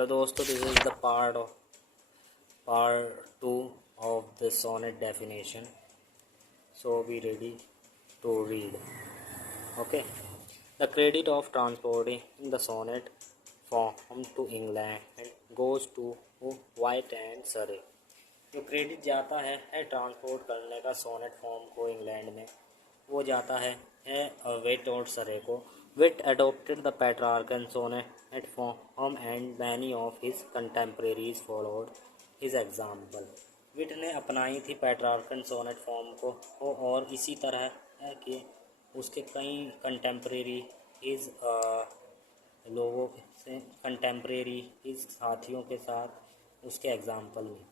Hello दोस्तों, this is the part two of the sonnet definition. So be ready to read. Okay. The credit of transporting the sonnet from to England goes to White and Surrey. जो credit जाता है transport करने का sonnet form को England में, वो जाता है वेट और सरे को. विट adopted the Petrarchan sonnet form and many of his contemporaries followed his example. विट ने अपनाई थी पेट्रार्कन सोनेट फॉर्म को और इसी तरह के उसके कई कंटेम्प्रेरी हिज लोगों से कंटेम्प्रेरी हिज साथियों के साथ उसके एग्जाम्पल में.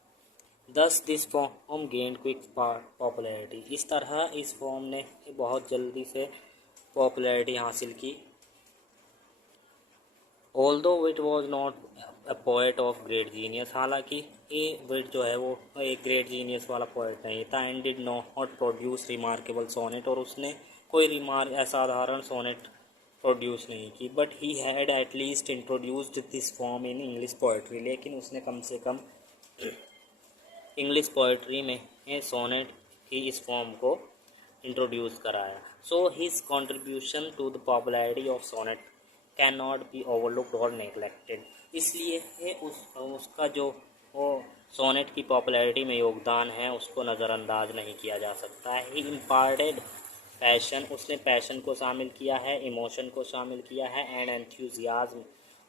दस this form gained quick popularity. इस तरह इस फॉर्म ने बहुत जल्दी से पॉपुलैरिटी हासिल की. Although wit was not a poet of great genius, हालांकि ये विट जो है वो एक ग्रेट जीनियस वाला पोएट नहीं था. And did not produce remarkable sonnet, और उसने कोई असाधारण सोनेट प्रोड्यूस नहीं की. But he had at least introduced this form in English poetry, लेकिन उसने कम से कम इंग्लिश पोएट्री में सोनेट की इस फॉर्म को इंट्रोड्यूस कराया. So his contribution to the popularity of sonnet can not be overlooked और नेगलेक्टेड. इसलिए उसका जो वो सोनेट की पॉपुलैरिटी में योगदान है उसको नज़रअंदाज नहीं किया जा सकता है. ही इम्पार्टेड पैशन, उसने पैशन को शामिल किया है, इमोशन को शामिल किया है, एंड एंथुजियाज्म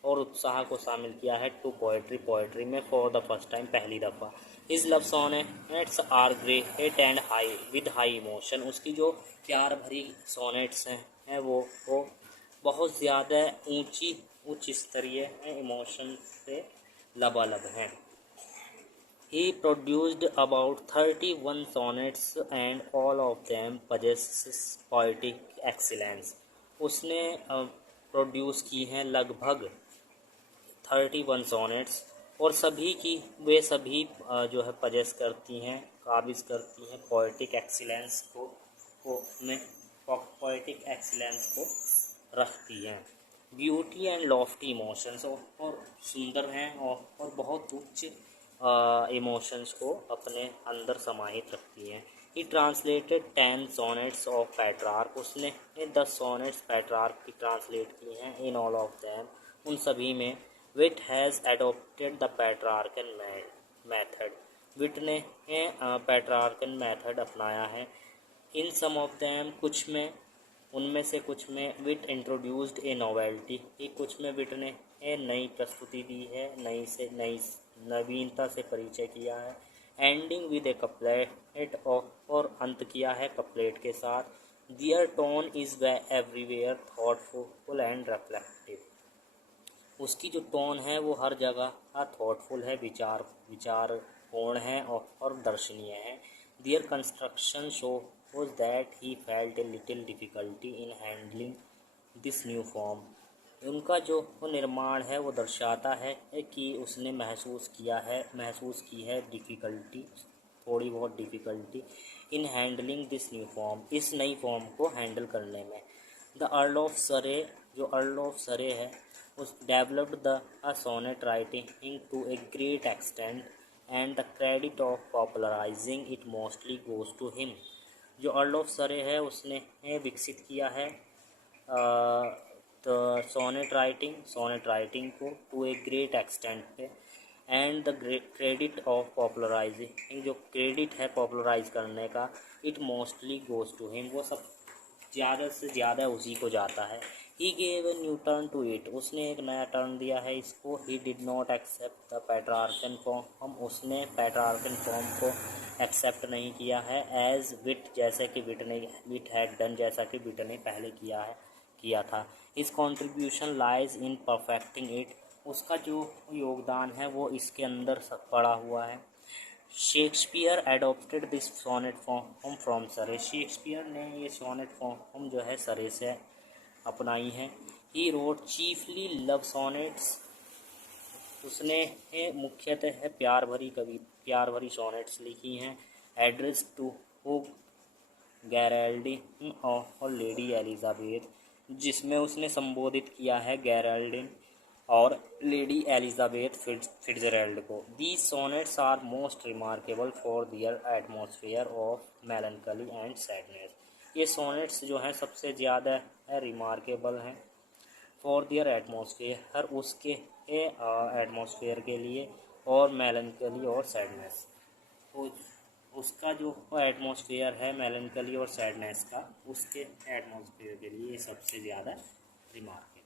और उत्साह को शामिल किया है टू पोएट्री में फॉर द फर्स्ट टाइम, पहली दफ़ा. His love sonnets are great and high with high emotion. उसकी जो प्यार भरी सोनेट्स हैं वो बहुत ज़्यादा उच्च स्तरीय इमोशन से लबालब हैं. He produced about 31 sonnets and all of them possess poetic excellence. उसने प्रोड्यूस की हैं लगभग 31 सॉनेट्स और वे सभी जो है पजेस करती हैं, काबिज करती हैं पोएटिक एक्सीलेंस पोएटिक एक्सीलेंस को रखती हैं. ब्यूटी एंड लॉफ्टी इमोशंस, और सुंदर हैं और बहुत उच्च इमोशंस को अपने अंदर समाहित रखती हैं. ही ट्रांसलेटेड 10 सॉनेट्स ऑफ पेट्रार्क. उसने 10 सॉनेट्स पेट्रार्क की ट्रांसलेट की हैं. इन ऑल ऑफ दैम, उन सभी में Wyatt has adopted the Petrarchan method. Wyatt ने पेट्रार्कन मैथड अपनाया है. इन सम ऑफ दैम, उनमें से कुछ में विट इंट्रोड्यूस्ड ए नोवेल्टी. कुछ में विट ने नई प्रस्तुति दी है, नई नवीनता से परिचय किया है. एंडिंग विद ए कपलेट, और अंत किया है कपलेट के साथ. Their tone is everywhere thoughtful and reflective. उसकी जो टोन है वो हर जगह थॉटफुल है, विचारपूर्ण है और दर्शनीय है. दियर construction shows that he felt a little difficulty in handling this new form. उनका जो निर्माण है वो दर्शाता है कि उसने महसूस की है डिफ़िकल्टी, थोड़ी बहुत difficulty in handling this new form, इस नई फॉर्म को हैंडल करने में. द अर्ल ऑफ सरे, जो अर्ल ऑफ सरे है, उस developed the sonnet writing to a great extent and the credit of popularizing it mostly goes to him. जो अर्ल ऑफ सरे है उसने विकसित किया है तो सोनेट राइटिंग को टू ए ग्रेट एक्सटेंट पे, and the credit of popularizing, जो क्रेडिट है पॉपुलराइज करने का, it mostly goes to him, वो सब ज़्यादा से ज़्यादा उसी को जाता है. He gave a new turn to it. उसने एक नया टर्न दिया है इसको. He did not accept the Petrarchan form. उसने पेट्रार्कन फॉर्म को एक्सेप्ट नहीं किया है. एज विट, जैसे कि विट हैड डन, जैसा कि विट ने पहले किया था. His contribution lies in perfecting it. उसका जो योगदान है वो इसके अंदर पड़ा हुआ है. Shakespeare adopted this sonnet form from Surrey. Shakespeare ने ये सोनेट फॉर्म जो है सरे से अपनाई है. He wrote chiefly love sonnets. उसने मुख्यतः प्यार भरी सोनेट्स लिखी हैं. एड्रेस टू गैरल्डिन और लेडी एलिजाबेथ, जिसमें उसने संबोधित किया है गैरल्डिन और लेडी एलिजाबेथ फिट्जरेल्ड को। These sonnets are most remarkable for their atmosphere of melancholy and sadness. ये सोनेट्स जो हैं सबसे ज़्यादा रिमार्केबल हैं फॉर दियर एटमॉस्फेयर, उसके एटमॉस्फेयर के लिए, और मेलनकली और सैडनेस। तो उसका जो एटमॉस्फेयर है मेलनकली और सैडनेस का, उसके एटमॉस्फेयर के लिए ये सबसे ज़्यादा रिमार्केबल